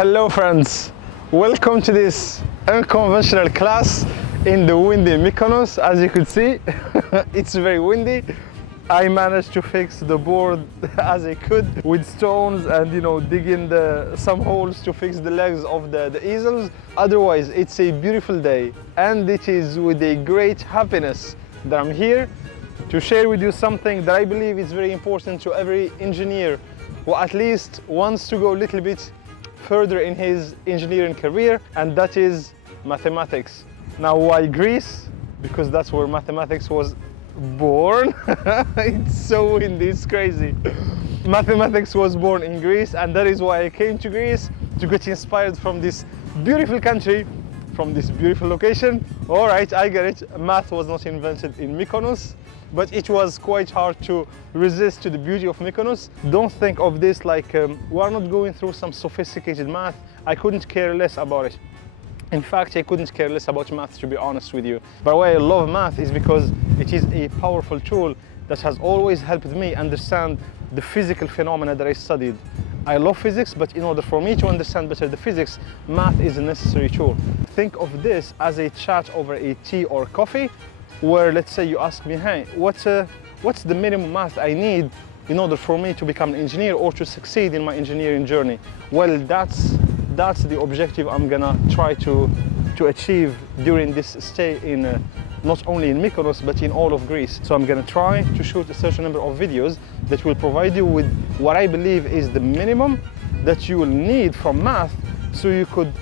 Hello friends, welcome to this unconventional class in the windy Mykonos. As you could see, it's very windy. I managed to fix the board as I could with stones and dig in some holes to fix the legs of the easels. Otherwise, it's a beautiful day, and it is with a great happiness that I'm here to share with you something that I believe is very important to every engineer who at least wants to go a little bit further in his engineering career, and that is mathematics. Now, why Greece? Because that's where mathematics was born. It's so windy, it's crazy. Mathematics was born in Greece, and that is why I came to Greece, to get inspired from this beautiful country, from this beautiful location. All right, I get it. Math was not invented in Mykonos, but it was quite hard to resist to the beauty of Mykonos. Don't think of this like we're not going through some sophisticated math. I couldn't care less about it. In fact, I couldn't care less about math, to be honest with you. But why I love math is because it is a powerful tool that has always helped me understand the physical phenomena that I studied. I love physics, but in order for me to understand better the physics, math is a necessary tool. Think of this as a chat over a tea or coffee, where let's say you ask me, hey, what's the minimum math I need in order for me to become an engineer or to succeed in my engineering journey? Well, that's the objective I'm gonna try to achieve during this stay in not only in Mykonos but in all of Greece. So I'm gonna try to shoot a certain number of videos that will provide you with what I believe is the minimum that you will need from math, so you could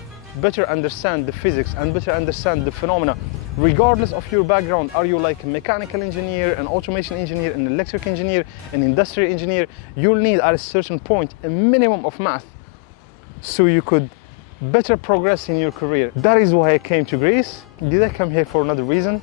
better understand the physics and better understand the phenomena. Regardless of your background, are you like a mechanical engineer, an automation engineer, an electric engineer, an industrial engineer, you'll need at a certain point a minimum of math so you could better progress in your career. That is why I came to Greece. Did I come here for another reason?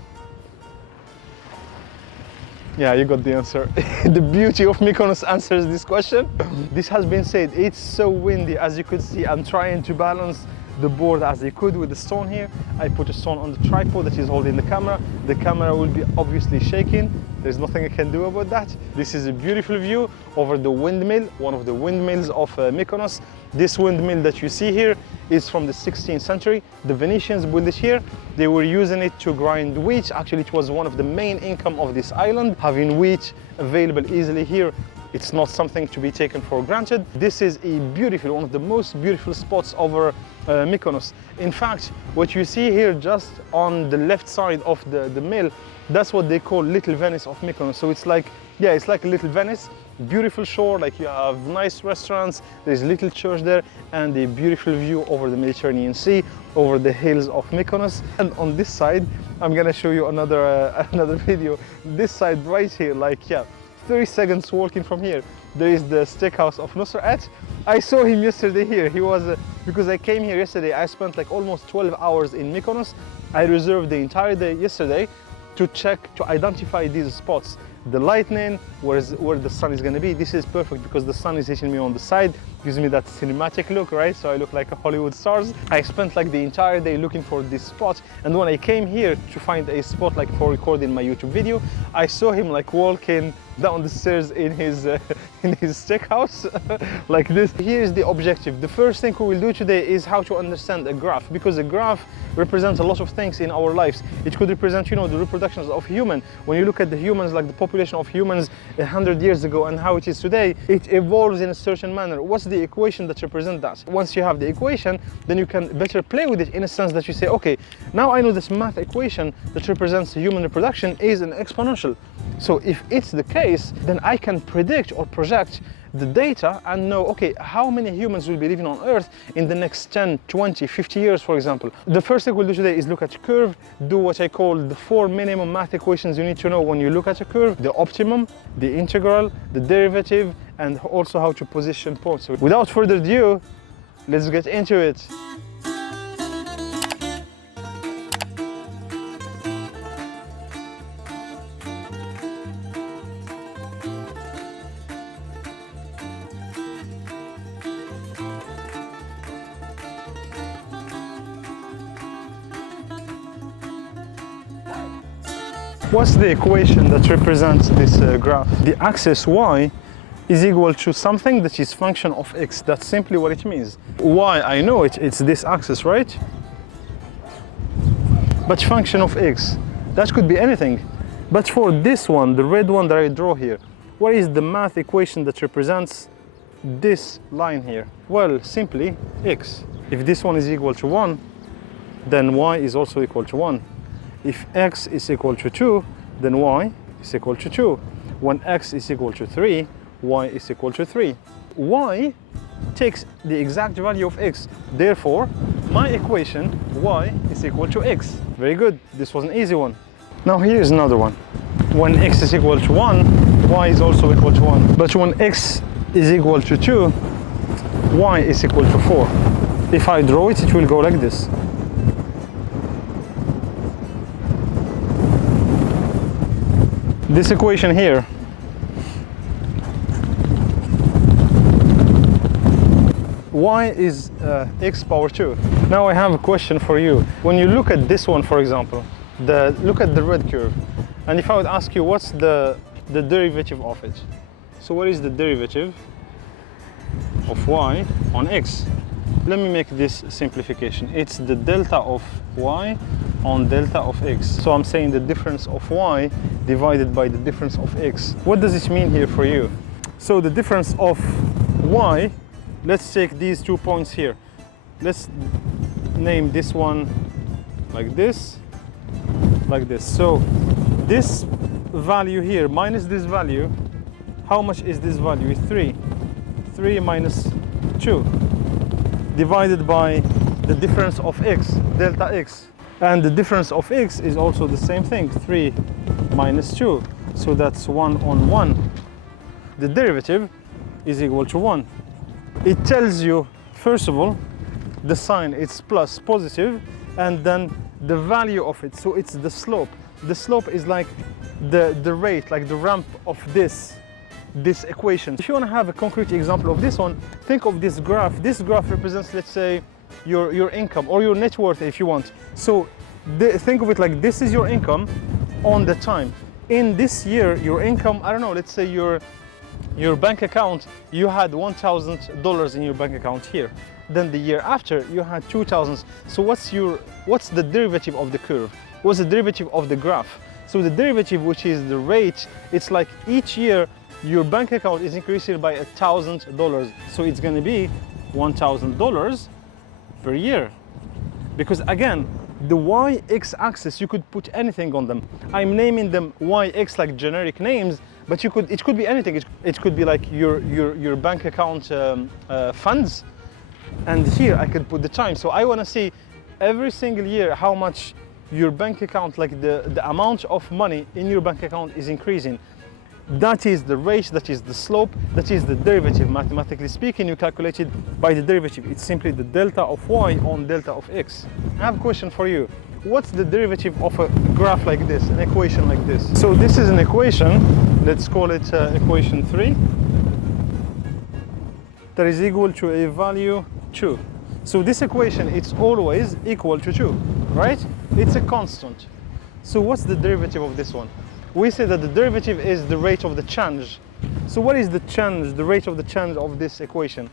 Yeah, you got the answer. The beauty of Mykonos answers this question. This has been said, it's so windy. As you could see, I'm trying to balance the board as I could with the stone here. I put a stone on the tripod that is holding the camera. The camera will be obviously shaking. There's nothing I can do about that. This is a beautiful view over the windmill, one of the windmills of Mykonos. This windmill that you see here is from the 16th century. The Venetians built it here. They were using it to grind wheat. Actually, it was one of the main income of this island. Having wheat available easily here, it's not something to be taken for granted. This is a beautiful, one of the most beautiful spots over Mykonos. In fact, what you see here just on the left side of the mill, that's what they call Little Venice of Mykonos. So it's like, yeah, it's like a little Venice. Beautiful shore, like you have nice restaurants, there's a little church there, and a beautiful view over the Mediterranean Sea, over the hills of Mykonos. And on this side, I'm gonna show you another video. This side right here, like, yeah, 30 seconds walking from here, there is the steakhouse of Nusr-Et. I saw him yesterday here. He was, because I came here yesterday, I spent like almost 12 hours in Mykonos. I reserved the entire day yesterday to check, to identify these spots. The lightning, where the sun is gonna be. This is perfect because the sun is hitting me on the side, gives me that cinematic look, right? So I look like a Hollywood stars. I spent like the entire day looking for this spot, and when I came here to find a spot like for recording my YouTube video, I saw him like walking down the stairs in his steakhouse like this. Here's the objective. The first thing we will do today is how to understand a graph, because a graph represents a lot of things in our lives. It could represent, the reproductions of human. When you look at the humans, like the population of humans 100 years ago and how it is today, it evolves in a certain manner. What's the equation that represents that? Once you have the equation, then you can better play with it in a sense that you say, okay, now I know this math equation that represents human reproduction is an exponential. So if it's the case, then I can predict or project the data and know, okay, how many humans will be living on Earth in the next 10, 20, 50 years, for example. The first thing we'll do today is look at a curve, do what I call the 4 minimum math equations you need to know when you look at a curve: the optimum, the integral, the derivative, and also how to position points. So without further ado, let's get into it. What's the equation that represents this graph? The axis y is equal to something that is function of x. That's simply what it means. Y, I know it, it's this axis, right? But function of x, that could be anything. But for this one, the red one that I draw here, what is the math equation that represents this line here? Well, simply x. If this one is equal to 1, then y is also equal to 1. If x is equal to 2, then y is equal to 2. When x is equal to 3, y is equal to 3. Y takes the exact value of x. Therefore, my equation y is equal to x. Very good. This was an easy one. Now here's another one. When x is equal to 1, y is also equal to 1. But when x is equal to 2, y is equal to 4. If I draw it, it will go like this. This equation here y is x power 2. Now I have a question for you. When you look at this one, for example, look at the red curve, and if I would ask you what's the derivative of it. So what is the derivative of y on x? Let me make this simplification. It's the delta of y on delta of x. So I'm saying the difference of y divided by the difference of x. What does this mean here for you? So the difference of y, let's take these 2 points here. Let's name this one like this, like this. So this value here minus this value, how much is this value? It's 3. 3 minus 2 divided by the difference of x, delta x. And the difference of x is also the same thing, 3 minus 2. So that's 1 on 1. The derivative is equal to 1. It tells you, first of all, the sign, it's plus, positive, and then the value of it. So it's the slope. The slope is like the rate, like the ramp of this equation. If you want to have a concrete example of this one, think of this graph. This graph represents, let's say, your income or your net worth if you want. So think of it like this is your income on the time. In this year, your income, I don't know, let's say your bank account, you had $1,000 in your bank account here. Then the year after, you had 2,000. So what's the derivative of the curve? What's the derivative of the graph? So the derivative, which is the rate, it's like each year your bank account is increasing by $1,000. So it's going to be $1,000 per year. Because again, the y-x axis, you could put anything on them. I'm naming them y-x like generic names, but it could be anything. It could be like your bank account funds, and here I could put the time. So I want to see every single year how much your bank account, like the amount of money in your bank account is increasing. That is the rate, that is the slope, that is the derivative. Mathematically speaking, you calculate it by the derivative. It's simply the delta of y on delta of x. I have a question for you. What's the derivative of a graph like this, an equation like this? So this is an equation, let's call it equation 3, that is equal to a value 2. So this equation, it's always equal to 2, right? It's a constant. So what's the derivative of this one? We say that the derivative is the rate of the change. So what is the change, the rate of the change of this equation?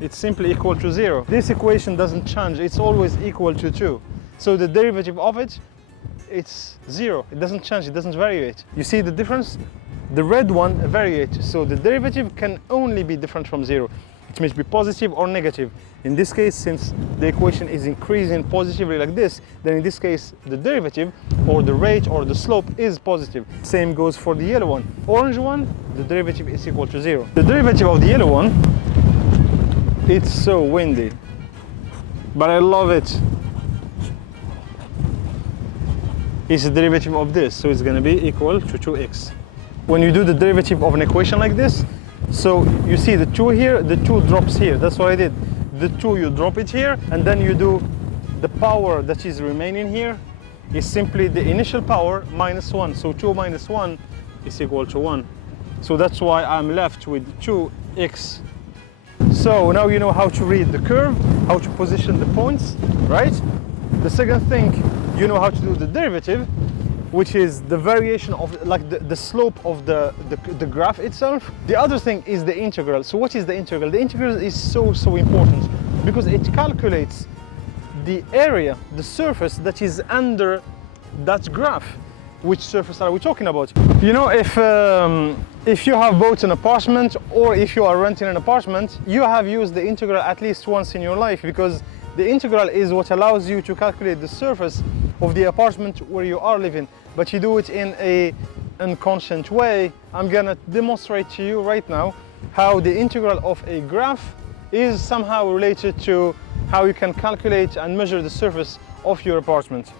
It's simply equal to 0. This equation doesn't change, it's always equal to 2. So the derivative of it, it's 0. It doesn't change, it doesn't variate. You see the difference? The red one variates, so the derivative can only be different from 0. It may be positive or negative. In this case, since the equation is increasing positively like this, then in this case, the derivative or the rate or the slope is positive. Same goes for the yellow one. Orange one, the derivative is equal to 0. The derivative of the yellow one, it's so windy, but I love it. It's the derivative of this, so it's going to be equal to 2x. When you do the derivative of an equation like this, so you see the 2 here, the 2 drops here. That's what I did. The 2, you drop it here, and then you do the power that is remaining here is simply the initial power minus 1. So 2 minus 1 is equal to 1. So that's why I'm left with 2x. So now you know how to read the curve, how to position the points, right? The second thing, you know how to do the derivative. which is the variation of like the slope of the graph itself. The other thing is the integral. So what is the integral? The integral is so important because it calculates the area, the surface that is under that graph. Which surface are we talking about? You know, if you have bought an apartment or if you are renting an apartment, you have used the integral at least once in your life, because the integral is what allows you to calculate the surface of the apartment where you are living, but you do it in a unconscious way. I'm gonna demonstrate to you right now how the integral of a graph is somehow related to how you can calculate and measure the surface of your apartment.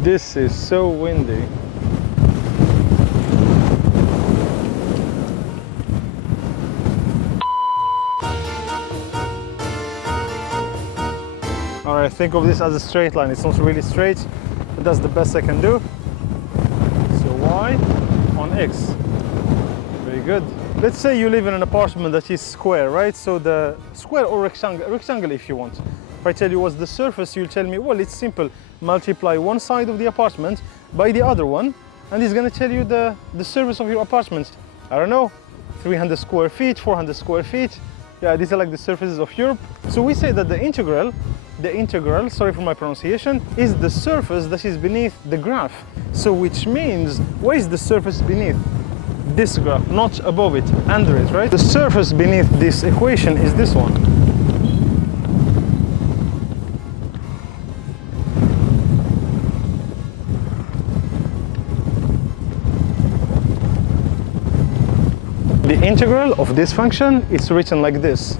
This is so windy. Alright, think of this as a straight line. It's not really straight, but that's the best I can do. So y on x. Very good. Let's say you live in an apartment that is square, right? So the square or rectangle if you want. If I tell you what's the surface, you'll tell me, well, it's simple. Multiply one side of the apartment by the other one, and it's going to tell you the surface of your apartment. I don't know, 300 square feet, 400 square feet. Yeah, these are like the surfaces of Europe. So we say that the integral, sorry for my pronunciation, is the surface that is beneath the graph. So which means, what is the surface beneath this graph? Not above it, under it, right? The surface beneath this equation is this one. The integral of this function is written like this.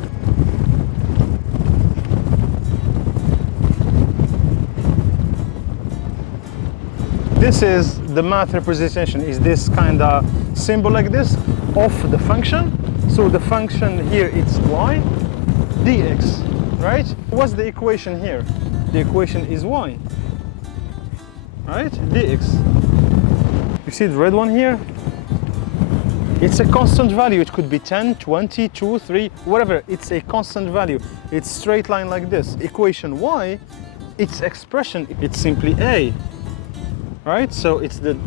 This is the math representation, is this kind of symbol like this of the function. So the function here, it's y dx, right? What's the equation here? The equation is y, right? Dx. You see the red one here? It's a constant value. It could be 10, 20, 2, 3, whatever. It's a constant value. It's straight line like this. Equation y, its expression, it's simply a, right? So it's the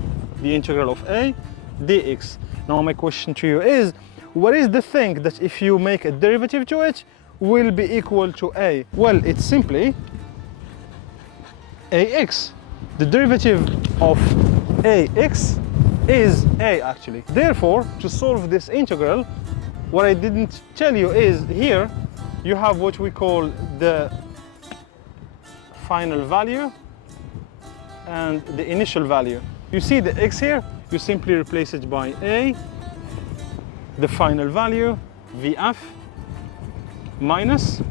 integral of a dx. Now my question to you is, what is the thing that if you make a derivative to it will be equal to a? Well, it's simply ax. The derivative of ax is a actually. Therefore, to solve this integral, what I didn't tell you is here you have what we call the final value and the initial value. You see the x here, you simply replace it by a, the final value, vf, minus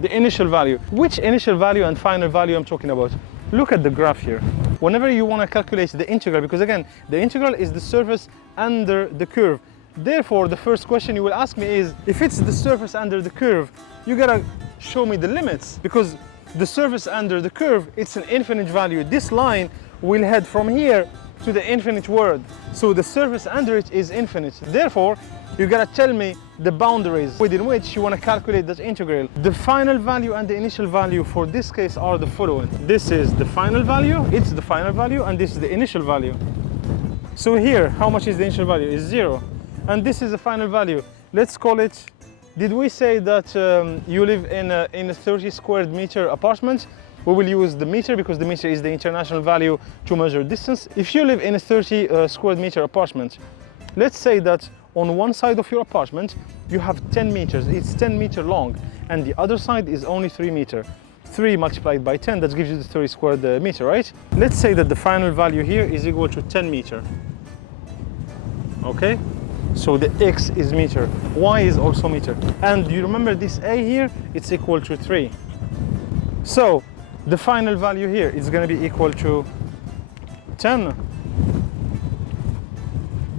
the initial value. Which initial value and final value I'm talking about? Look at the graph here. Whenever you want to calculate the integral, because again, the integral is the surface under the curve. Therefore, the first question you will ask me is, if it's the surface under the curve, you gotta show me the limits, because the surface under the curve, it's an infinite value. This line will head from here to the infinite world. So the surface under it is infinite. Therefore, you gotta tell me the boundaries within which you want to calculate that integral. The final value and the initial value for this case are the following. This is the final value, it's the final value, and this is the initial value. So here, how much is the initial value? Is 0. And this is the final value. Let's call it, did we say that you live in a 30 square meter apartment? We will use the meter because the meter is the international value to measure distance. If you live in a 30 square meter apartment, let's say that on one side of your apartment you have 10 meters, it's 10 meter long, and the other side is only 3 meter. 3 multiplied by 10, that gives you the 30 square meter, right? Let's say that the final value here is equal to 10 meter. Okay? So the x is meter, y is also meter. And you remember this a here, it's equal to 3. So the final value here is going to be equal to 10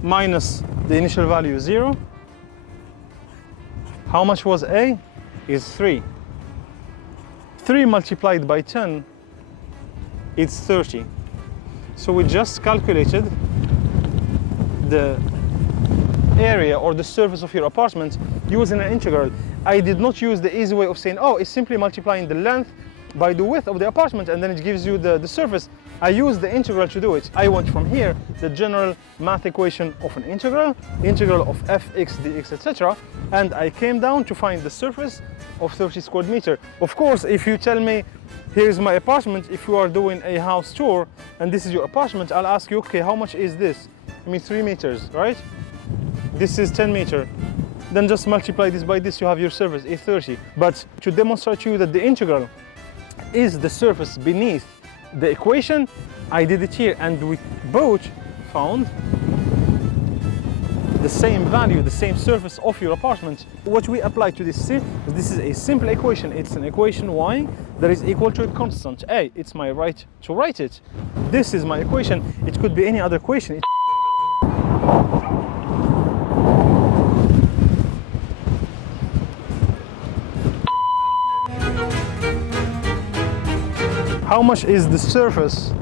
minus the initial value 0. How much was a? Is 3. 3 multiplied by 10, it's 30. So we just calculated the area or the surface of your apartment using an integral. I did not use the easy way of saying, oh, it's simply multiplying the length by the width of the apartment, and then it gives you the surface. I use the integral to do it. I went from here, the general math equation of an integral of fx dx, etc. And I came down to find the surface of 30 square meter. Of course, if you tell me, here's my apartment, if you are doing a house tour and this is your apartment, I'll ask you, okay, how much is this? I mean 3 meters, right? This is 10 meters. Then just multiply this by this, you have your surface, is 30. But to demonstrate to you that the integral is the surface beneath the equation, I did it here, and we both found the same value, the same surface of your apartment. What we apply to this is a simple equation. It's an equation y that is equal to a constant a. It's my right to write it. This is my equation. It could be any other equation. How much is the surface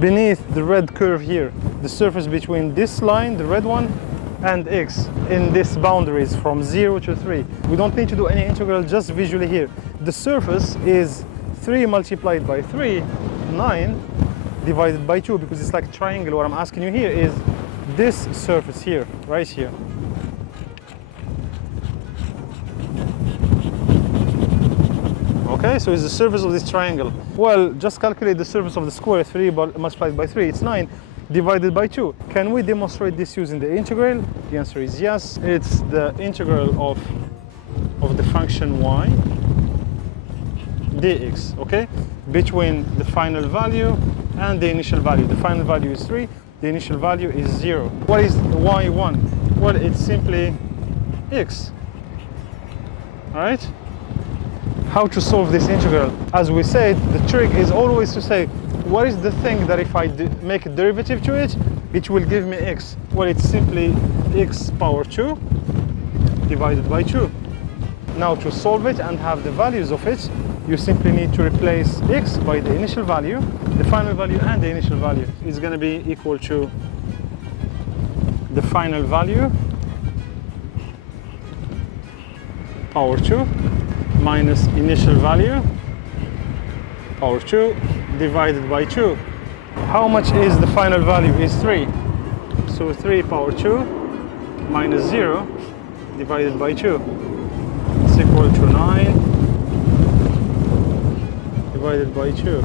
beneath the red curve here? The surface between this line, the red one, and x in these boundaries from 0 to 3. We don't need to do any integral, just visually here. The surface is 3 multiplied by 3, 9, divided by 2, because it's like a triangle. What I'm asking you here is this surface here, right here. Okay, so it's the surface of this triangle. Well, just calculate the surface of the square. 3 multiplied by 3, it's 9, divided by 2. Can we demonstrate this using the integral? The answer is yes. It's the integral of the function y dx, okay? Between the final value and the initial value. The final value is 3, the initial value is 0. What is y1? Well, it's simply x, all right? How to solve this integral? As we said, the trick is always to say, what is the thing that if I make a derivative to it, it will give me x? Well, it's simply x power 2 divided by 2. Now to solve it and have the values of it, you simply need to replace x by the initial value, the final value and the initial value. It's going to be equal to the final value power 2 minus initial value power 2 divided by 2. How much is the final value? Is 3. So 3 power 2 minus 0 divided by 2 is equal to 9 divided by 2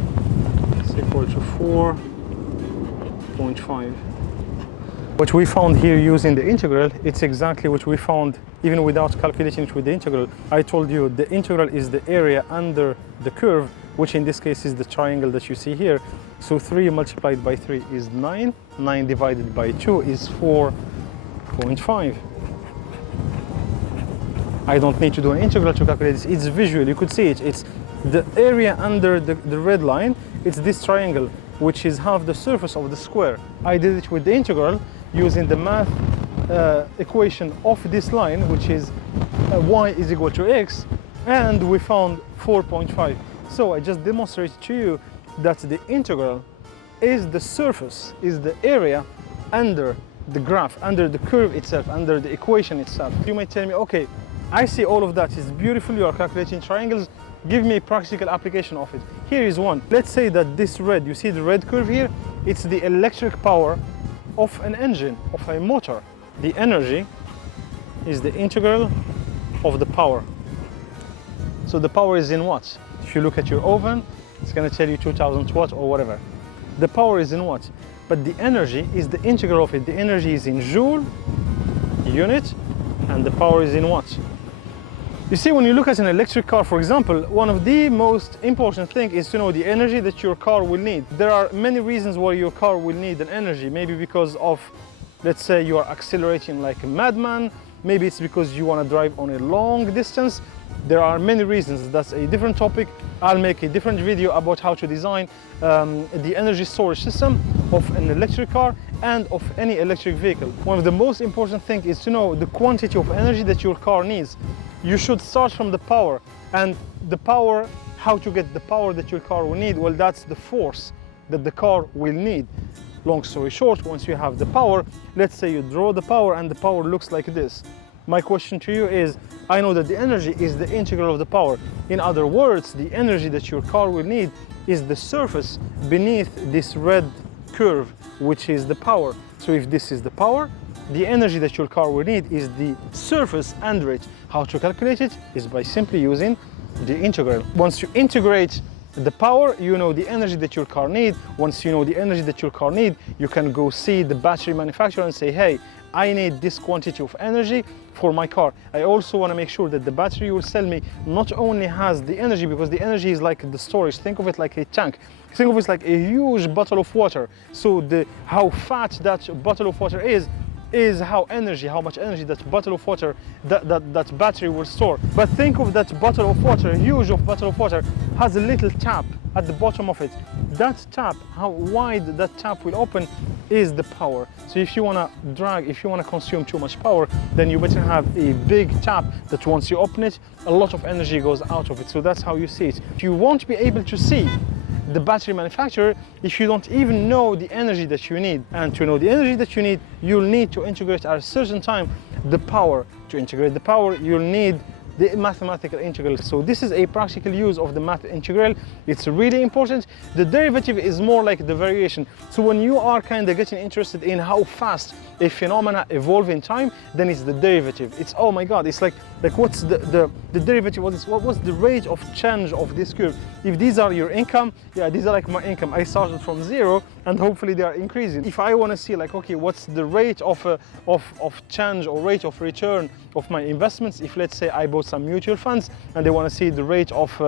is equal to 4.5. What we found here using the integral, it's exactly what we found even without calculating it with the integral. I told you the integral is the area under the curve, which in this case is the triangle that you see here. So 3 multiplied by 3 is 9. 9 divided by 2 is 4.5. I don't need to do an integral to calculate this. It's visual, you could see it. It's the area under the red line. It's this triangle, which is half the surface of the square. I did it with the integral using the math equation of this line, which is y is equal to x, and we found 4.5. So I just demonstrated to you that the integral is the surface, is the area under the graph, under the curve itself, under the equation itself. You may tell me, okay, I see all of that, it's beautiful, you are calculating triangles, give me a practical application of it. Here is one. Let's say that this red, you see the red curve here, it's the electric power of an engine, of a motor. The energy is the integral of the power. So the power is in watts. If you look at your oven, it's going to tell you 2000 watts or whatever. The power is in watts, but the energy is the integral of it. The energy is in joule unit, and the power is in watts. You see, when you look at an electric car, for example, one of the most important things is to know the energy that your car will need. There are many reasons why your car will need an energy. Maybe because of, let's say, you are accelerating like a madman. Maybe it's because you want to drive on a long distance. There are many reasons. That's a different topic. I'll make a different video about how to design the energy storage system of an electric car and of any electric vehicle. One of the most important things is to know the quantity of energy that your car needs. You should start from the power, and the power, how to get the power that your car will need, well, that's the force that the car will need. Long story short, once you have the power, let's say you draw the power and the power looks like this. My question to you is, I know that the energy is the integral of the power. In other words, the energy that your car will need is the surface beneath this red curve, which is the power. So if this is the power, the energy that your car will need is the surface and rate. How to calculate it is by simply using the integral. Once you integrate the power, you know the energy that your car needs. Once you know the energy that your car needs, you can go see the battery manufacturer and say, hey, I need this quantity of energy for my car. I also want to make sure that the battery you will sell me not only has the energy, because the energy is like the storage. Think of it like a tank. Think of it like a huge bottle of water. So how fat that bottle of water is how much energy that bottle of water, that battery will store. But think of that bottle of water, a huge bottle of water, has a little tap at the bottom of it. That tap, how wide that tap will open, is the power. So if you want to consume too much power, then you better have a big tap that once you open it, a lot of energy goes out of it. So that's how you see it. You won't be able to see the battery manufacturer if you don't even know the energy that you need. And to know the energy that you need, you'll need to integrate at a certain time the power. To integrate the power, you'll need the mathematical integral. So this is a practical use of the math integral. It's really important. The derivative is more like the variation. So when you are kind of getting interested in how fast a phenomena evolve in time, then it's the derivative. It's, oh my God, it's like what's the derivative? What's the rate of change of this curve? If these are your income, yeah, these are like my income. I started from zero and hopefully they are increasing. If I want to see like, okay, what's the rate of change or rate of return of my investments? If let's say I bought some mutual funds and they want to see the rate of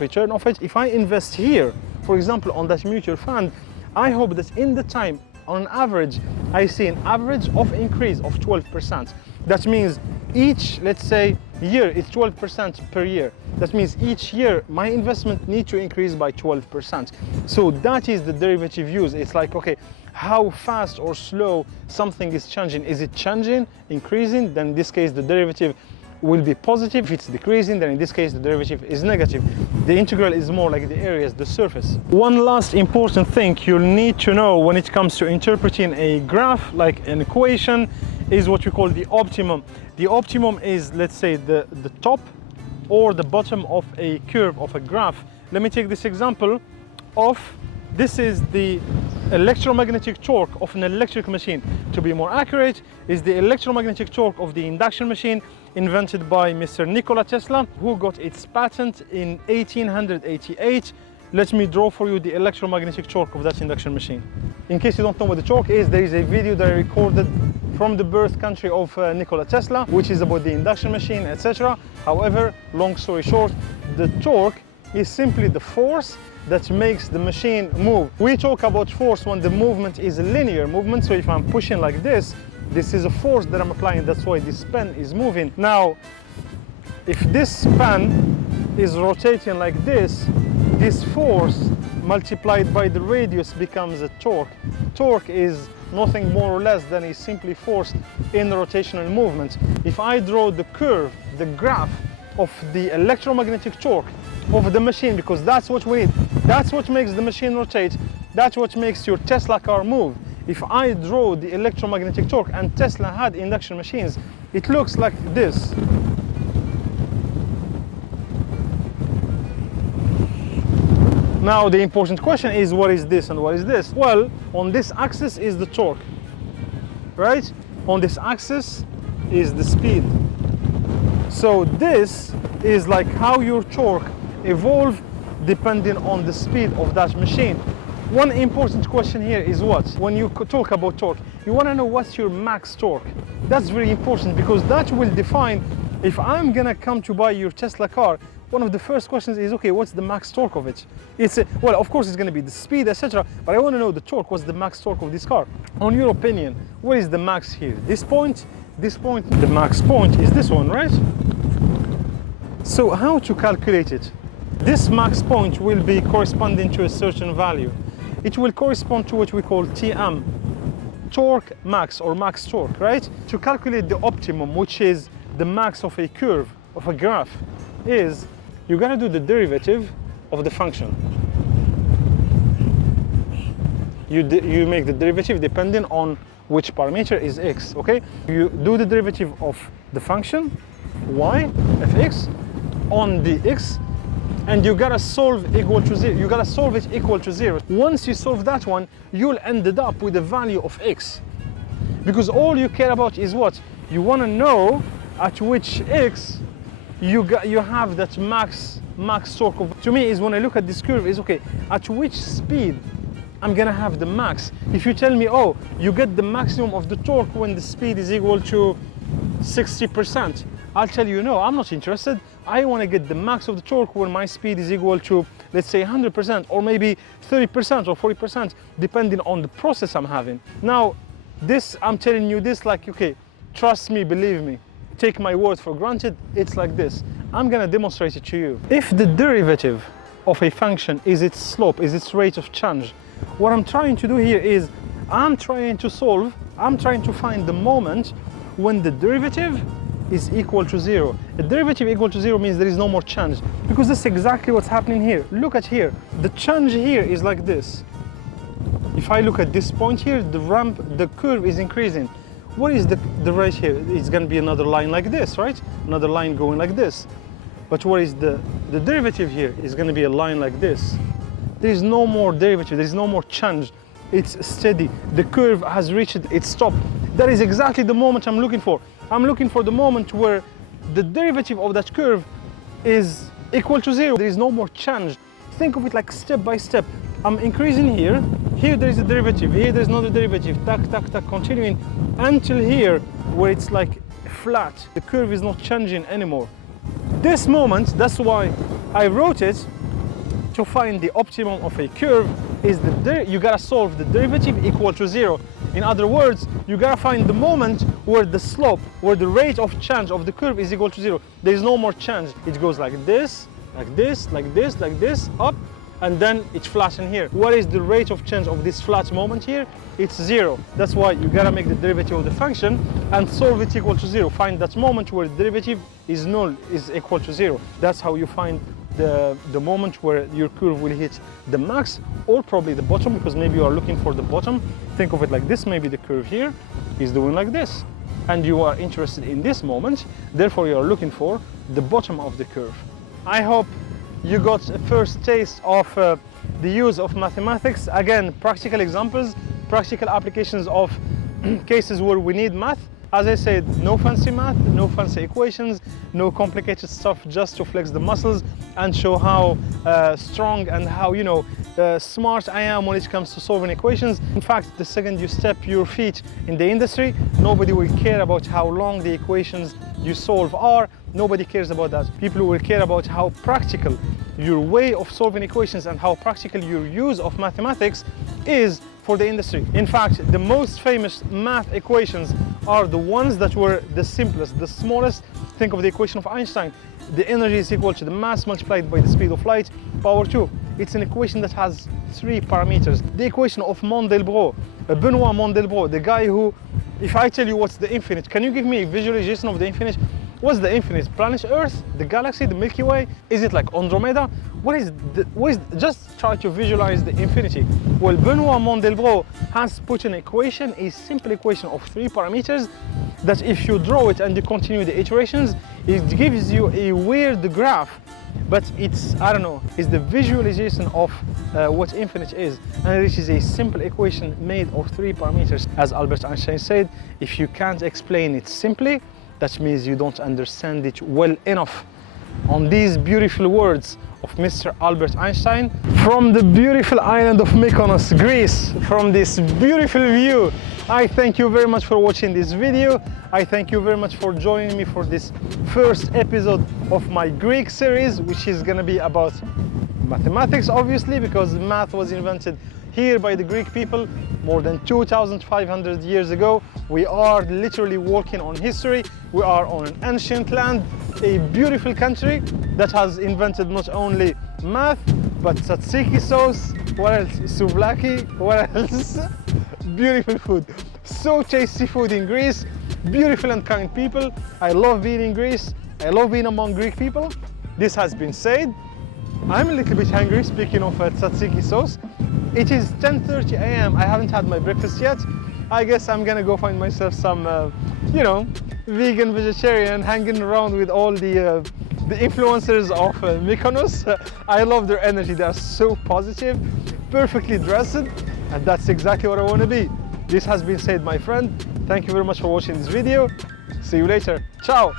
return of it. If I invest here, for example, on that mutual fund, I hope that in the time, on average, I see an average of increase of 12%. That means each, let's say, year, it's 12% per year. That means each year, my investment needs to increase by 12%. So that is the derivative use. It's like, okay, how fast or slow something is changing. Is it changing, increasing? Then in this case, the derivative will be positive. If it's decreasing, then in this case, the derivative is negative. The integral is more like the areas, the surface. One last important thing you'll need to know when it comes to interpreting a graph, like an equation, is what we call the optimum. The optimum is, let's say, the top or the bottom of a curve of a graph. Let me take this example of, this is the electromagnetic torque of an electric machine. To be more accurate, is the electromagnetic torque of the induction machine invented by Mr. Nikola Tesla, who got its patent in 1888. Let me draw for you the electromagnetic torque of that induction machine. In case you don't know what the torque is, there is a video that I recorded from the birth country of Nikola Tesla, which is about the induction machine, etc. However, long story short, the torque is simply the force that makes the machine move. We talk about force when the movement is a linear movement. So if I'm pushing like this is a force that I'm applying. That's why this pen is moving. Now, if this pen is rotating like this force multiplied by the radius becomes a torque. Torque is nothing more or less than a simply force in rotational movement. If I draw the curve, the graph of the electromagnetic torque of the machine, because that's what we need, that's what makes the machine rotate, that's what makes your Tesla car move. If I draw the electromagnetic torque, and Tesla had induction machines, it looks like this. Now the important question is, what is this and what is this? Well, on this axis is the torque, right? On this axis is the speed. So this is like how your torque evolve depending on the speed of that machine. One important question here is what? When you talk about torque, you want to know what's your max torque. That's very important, because that will define if I'm gonna come to buy your Tesla car. One of the first questions is, okay, what's the max torque of it? Well, of course it's going to be the speed, etc. But I want to know the torque. What's the max torque of this car? On your opinion, what is the max here? This point? The max point is this one, right? So how to calculate it? This max point will be corresponding to a certain value. It will correspond to what we call TM, torque max or max torque, right? To calculate the optimum, which is the max of a curve, of a graph, is you're going to do the derivative of the function. You make the derivative depending on which parameter is x, okay? You do the derivative of the function y fx on the x, and you gotta solve equal to 0. You gotta solve it equal to 0. Once you solve that one, you'll end up with the value of x. Because all you care about is what? You wanna know at which x you have that max torque. To me, is when I look at this curve, is okay, at which speed I'm gonna have the max. If you tell me, oh, you get the maximum of the torque when the speed is equal to 60%, I'll tell you, no, I'm not interested. I want to get the max of the torque when my speed is equal to, let's say, 100% or maybe 30% or 40%, depending on the process I'm having. Now, this, I'm telling you this like, okay, trust me, believe me, take my word for granted, it's like this. I'm going to demonstrate it to you. If the derivative of a function is its slope, is its rate of change, what I'm trying to do here is I'm trying to find the moment when the derivative is equal to 0. A derivative equal to 0 means there is no more change, because that's exactly what's happening here. Look at here. The change here is like this. If I look at this point here, the curve is increasing. What is the rate here? It's going to be another line like this, right? Another line going like this. But what is the derivative here? Is going to be a line like this. There is no more derivative. There is no more change. It's steady. The curve has reached its stop. That is exactly the moment I'm looking for. I'm looking for the moment where the derivative of that curve is equal to 0. There is no more change. Think of it like step by step. I'm increasing here. Here there is a derivative. Here there's another derivative. Tack, tack, tack, continuing until here where it's like flat. The curve is not changing anymore. This moment, that's why I wrote it, to find the optimum of a curve is you gotta solve the derivative equal to 0. In other words, you gotta find the moment where the slope, where the rate of change of the curve is equal to 0. There is no more change. It goes like this, like this, like this, like this, up, and then it's flat in here. What is the rate of change of this flat moment here? It's 0. That's why you gotta make the derivative of the function and solve it equal to 0. Find that moment where the derivative is null, is equal to 0. That's how you find the moment where your curve will hit the max or probably the bottom, because maybe you are looking for the bottom. Think of it like this. Maybe the curve here is doing like this, and you are interested in this moment, therefore you are looking for the bottom of the curve. I hope you got a first taste of the use of mathematics. Again, practical examples, practical applications of cases where we need math. As I said, no fancy math, no fancy equations, no complicated stuff, just to flex the muscles and show how strong and how, you know, smart I am when it comes to solving equations. In fact, the second you step your feet in the industry, nobody will care about how long the equations you solve are. Nobody cares about that. People will care about how practical your way of solving equations and how practical your use of mathematics is for the industry. In fact, the most famous math equations are the ones that were the simplest, the smallest. Think of the equation of Einstein. The energy is equal to the mass multiplied by the speed of light, power 2. It's an equation that has 3 parameters. The equation of Mandelbrot, Benoit Mandelbrot, the guy who, if I tell you what's the infinite, can you give me a visualization of the infinite? What's the infinite? Planet Earth, the galaxy, the Milky Way? Is it like Andromeda? Just try to visualize the infinity. Well, Benoit Mandelbrot has put an equation, a simple equation of 3 parameters, that if you draw it and you continue the iterations, it gives you a weird graph, but it's, I don't know, it's the visualization of what infinite is. And it is a simple equation made of 3 parameters. As Albert Einstein said, if you can't explain it simply, that means you don't understand it well enough. On these beautiful words of Mr. Albert Einstein, from the beautiful island of Mykonos, Greece, from this beautiful view, I thank you very much for watching this video. I thank you very much for joining me for this first episode of my Greek series, which is gonna be about mathematics, obviously, because math was invented here by the Greek people more than 2,500 years ago. We are literally walking on history. We are on an ancient land, a beautiful country that has invented not only math, but tzatziki sauce, what else? Souvlaki, what else? Beautiful food. So tasty food in Greece, beautiful and kind people. I love being in Greece. I love being among Greek people. This has been said. I'm a little bit hungry, speaking of tzatziki sauce. It is 10:30 a.m. I haven't had my breakfast yet. I guess I'm gonna go find myself some, you know, vegan, vegetarian, hanging around with all the influencers of Mykonos. I love their energy. They are so positive, perfectly dressed, and that's exactly what I want to be. This has been said, my friend. Thank you very much for watching this video. See you later. Ciao.